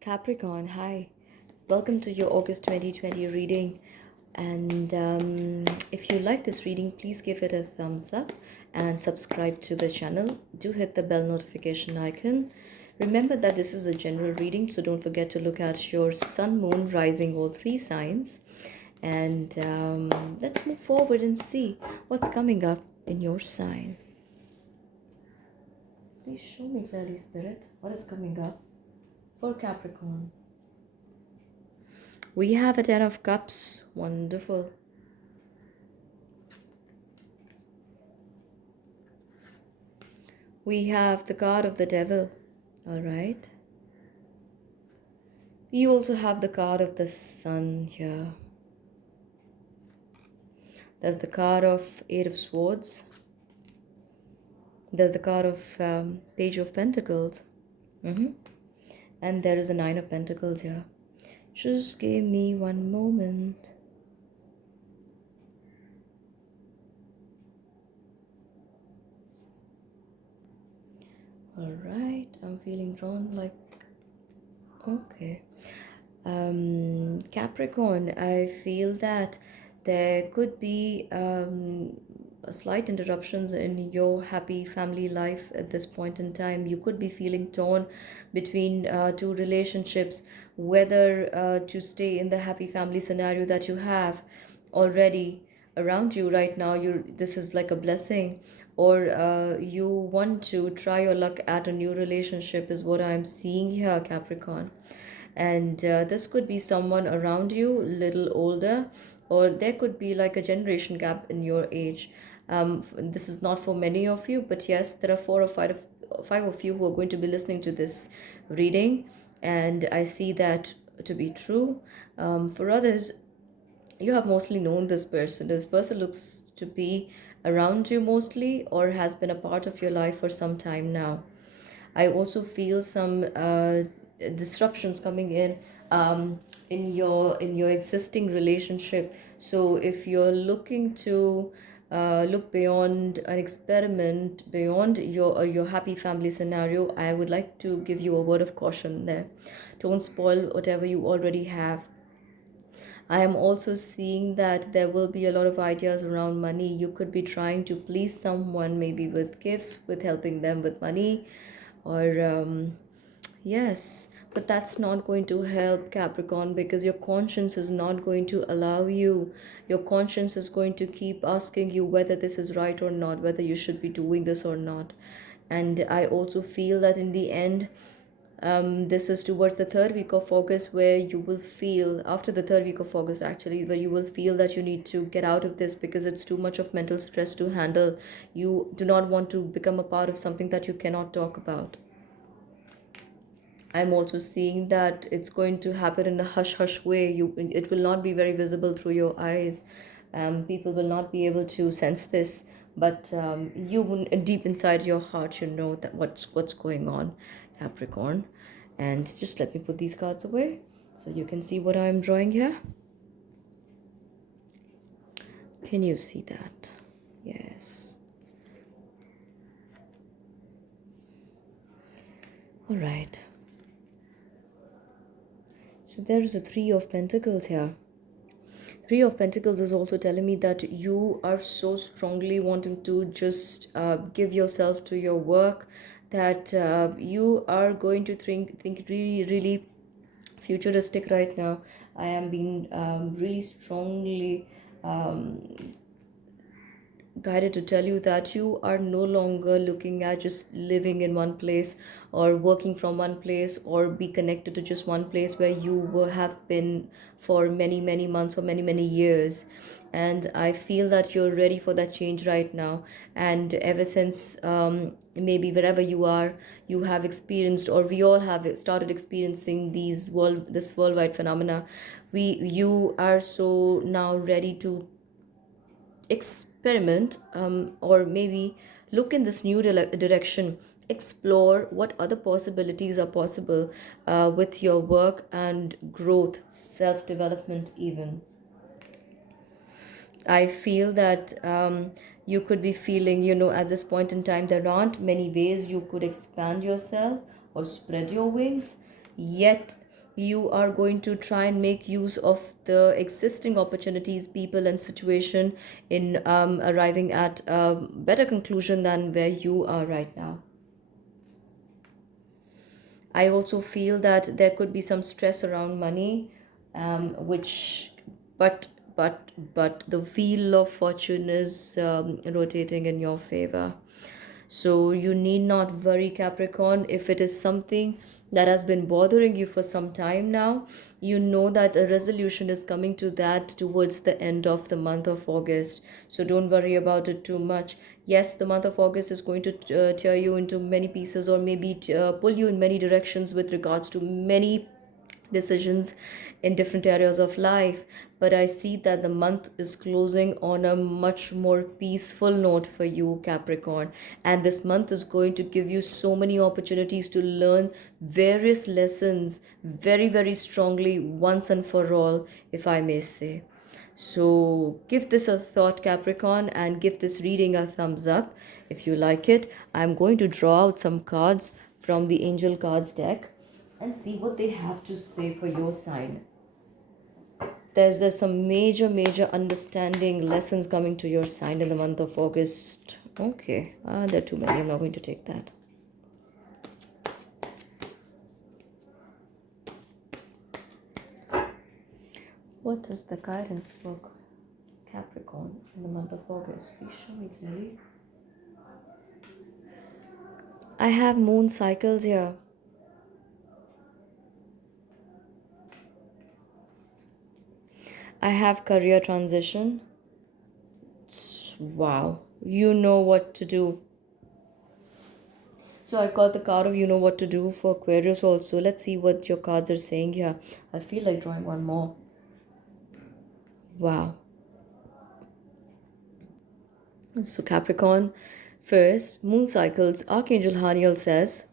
Capricorn, hi. Welcome to your August 2020 reading. And if you like this reading, please give it a thumbs up and subscribe to the channel. Do hit the bell notification icon. Remember that this is a general reading, so don't forget to look at your sun, moon, rising, all three signs. And let's move forward and see what's coming up in your sign. Please show me clearly, Spirit, what is coming up for Capricorn. We have a Ten of Cups. Wonderful. We have the card of the Devil. All right. You also have the card of the Sun here. There's the card of Eight of Swords. There's the card of Page of Pentacles. And there is a Nine of Pentacles here. Just give me one moment. All right, I'm feeling drawn like, okay. Capricorn, I feel that there could be slight interruptions in your happy family life at this point in time. You could be feeling torn between two relationships, whether to stay in the happy family scenario that you have already around you right now. This is like a blessing, or you want to try your luck at a new relationship is what I'm seeing here, Capricorn. And this could be someone around you, little older, or there could be like a generation gap in your age. This is not for many of you, but yes, there are five of you who are going to be listening to this reading, and I see that to be true. For others, you have mostly known this person. This person looks to be around you mostly, or has been a part of your life for some time now. I also feel some disruptions coming in your existing relationship. So if you're looking to look beyond an experiment, beyond your happy family scenario, I would like to give you a word of caution there. Don't spoil whatever you already have. I am also seeing that there will be a lot of ideas around money. You could be trying to please someone, maybe with gifts, with helping them with money, or yes, but that's not going to help, Capricorn, because your conscience is not going to allow you. Your conscience is going to keep asking you whether this is right or not, whether you should be doing this or not. And I also feel that in the end, this is towards the third week of August, where you will feel, after the third week of August actually, where you will feel that you need to get out of this because it's too much of mental stress to handle. You do not want to become a part of something that you cannot talk about. I'm also seeing that it's going to happen in a hush hush way. It will not be very visible through your eyes. People will not be able to sense this, but deep inside your heart, you know that what's going on, Capricorn. And just let me put these cards away so you can see what I'm drawing here. Can you see that? Yes. All right. So there is a Three of Pentacles here. Three of Pentacles is also telling me that you are so strongly wanting to just give yourself to your work, that you are going to think really, really futuristic right now. I am being really strongly guided to tell you that you are no longer looking at just living in one place or working from one place or be connected to just one place where you have been for many many months or many many years. And I feel that you're ready for that change right now. And ever since maybe wherever you are, you have experienced, or we all have started experiencing this worldwide phenomena. You are so now ready to experiment, or maybe look in this new direction, explore what other possibilities are possible with your work and growth, self-development even. I feel that you could be feeling, at this point in time, there aren't many ways you could expand yourself or spread your wings. Yet you are going to try and make use of the existing opportunities, people, and situation in arriving at a better conclusion than where you are right now. I also feel that there could be some stress around money, which, but, but the wheel of fortune is rotating in your favor. So you need not worry, Capricorn, if it is something that has been bothering you for some time now. You know that a resolution is coming to that towards the end of the month of August. So don't worry about it too much. Yes, the month of August is going to tear you into many pieces, or maybe pull you in many directions with regards to many decisions in different areas of life. But I see that the month is closing on a much more peaceful note for you, Capricorn. And this month is going to give you so many opportunities to learn various lessons very, very strongly, once and for all, if I may say. So give this a thought, Capricorn, and give this reading a thumbs up if you like it. I'm going to draw out some cards from the Angel Cards deck and see what they have to say for your sign. There's some major understanding lessons coming to your sign in the month of August. Okay, there are too many. I'm not going to take that. What is the guidance for Capricorn in the month of August? Please show me clearly. I have moon cycles here. I have career transition. Wow, you know what to do. So I got the card of you know what to do for Aquarius also. Let's see what your cards are saying here. I feel like drawing one more. Wow. So Capricorn, first, moon cycles. Archangel Haniel says,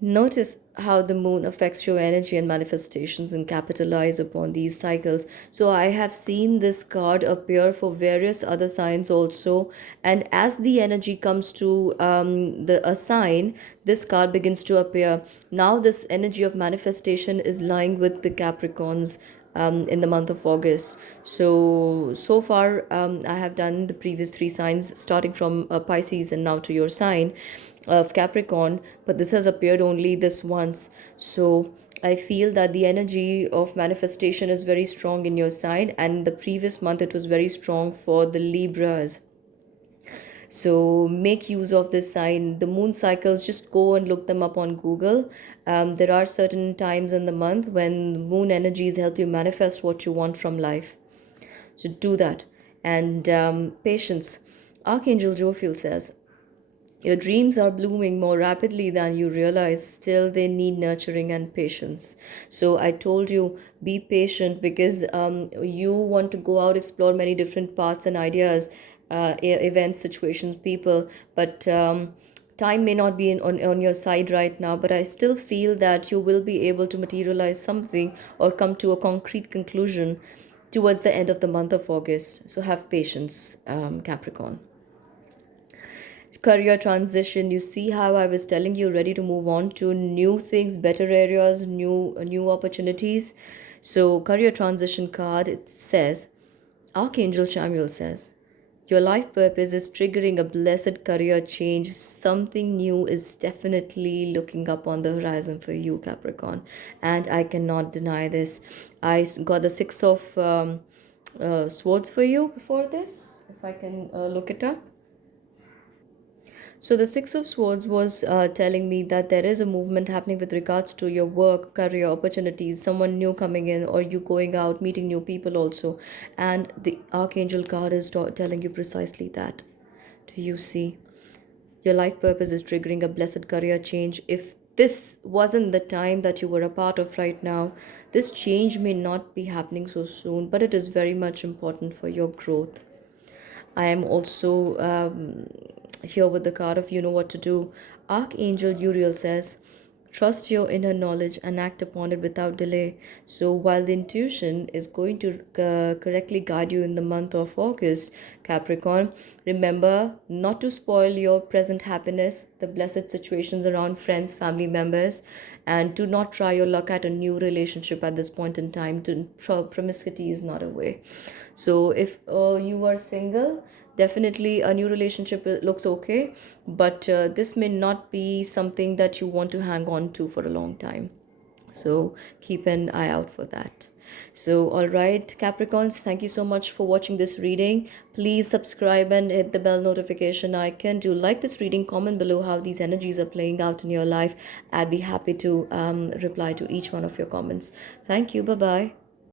notice how the moon affects your energy and manifestations and capitalize upon these cycles. So I have seen this card appear for various other signs also. And as the energy comes to the a sign, this card begins to appear. Now this energy of manifestation is lying with the Capricorns in the month of August. So far, I have done the previous three signs, starting from Pisces and now to your sign of Capricorn, but this has appeared only this once. So I feel that the energy of manifestation is very strong in your sign, and the previous month it was very strong for the Libras. So make use of this sign. The moon cycles, just go and look them up on Google. There are certain times in the month when moon energies help you manifest what you want from life. So do that. And patience. Archangel Jophiel says, your dreams are blooming more rapidly than you realize. Still, they need nurturing and patience. So, I told you, be patient because you want to go out, explore many different paths and ideas, events, situations, people, but time may not be on your side right now. But I still feel that you will be able to materialize something or come to a concrete conclusion towards the end of the month of August. So, have patience, Capricorn. Career transition, you see how I was telling you, ready to move on to new things, better areas, new opportunities. So career transition card, it says, Archangel Samuel says, your life purpose is triggering a blessed career change. Something new is definitely looking up on the horizon for you, Capricorn, and I cannot deny this. Got the six of swords for you before this, if I can look it up. So the Six of Swords was telling me that there is a movement happening with regards to your work, career opportunities, someone new coming in, or you going out, meeting new people also. And the Archangel card is telling you precisely that. Do you see? Your life purpose is triggering a blessed career change. If this wasn't the time that you were a part of right now, this change may not be happening so soon, but it is very much important for your growth. I am also here with the card of you know what to do. Archangel Uriel says, Trust your inner knowledge and act upon it without delay. So, while the intuition is going to correctly guide you in the month of August, Capricorn, remember not to spoil your present happiness, the blessed situations around friends, family members, and do not try your luck at a new relationship at this point in time. Promiscuity is not a way. So, if you are single, definitely a new relationship looks okay, but this may not be something that you want to hang on to for a long time. So keep an eye out for that. So, all right, Capricorns, thank you so much for watching this reading. Please subscribe and hit the bell notification icon. Do like this reading, comment below how these energies are playing out in your life. I'd be happy to reply to each one of your comments. Thank you. Bye bye.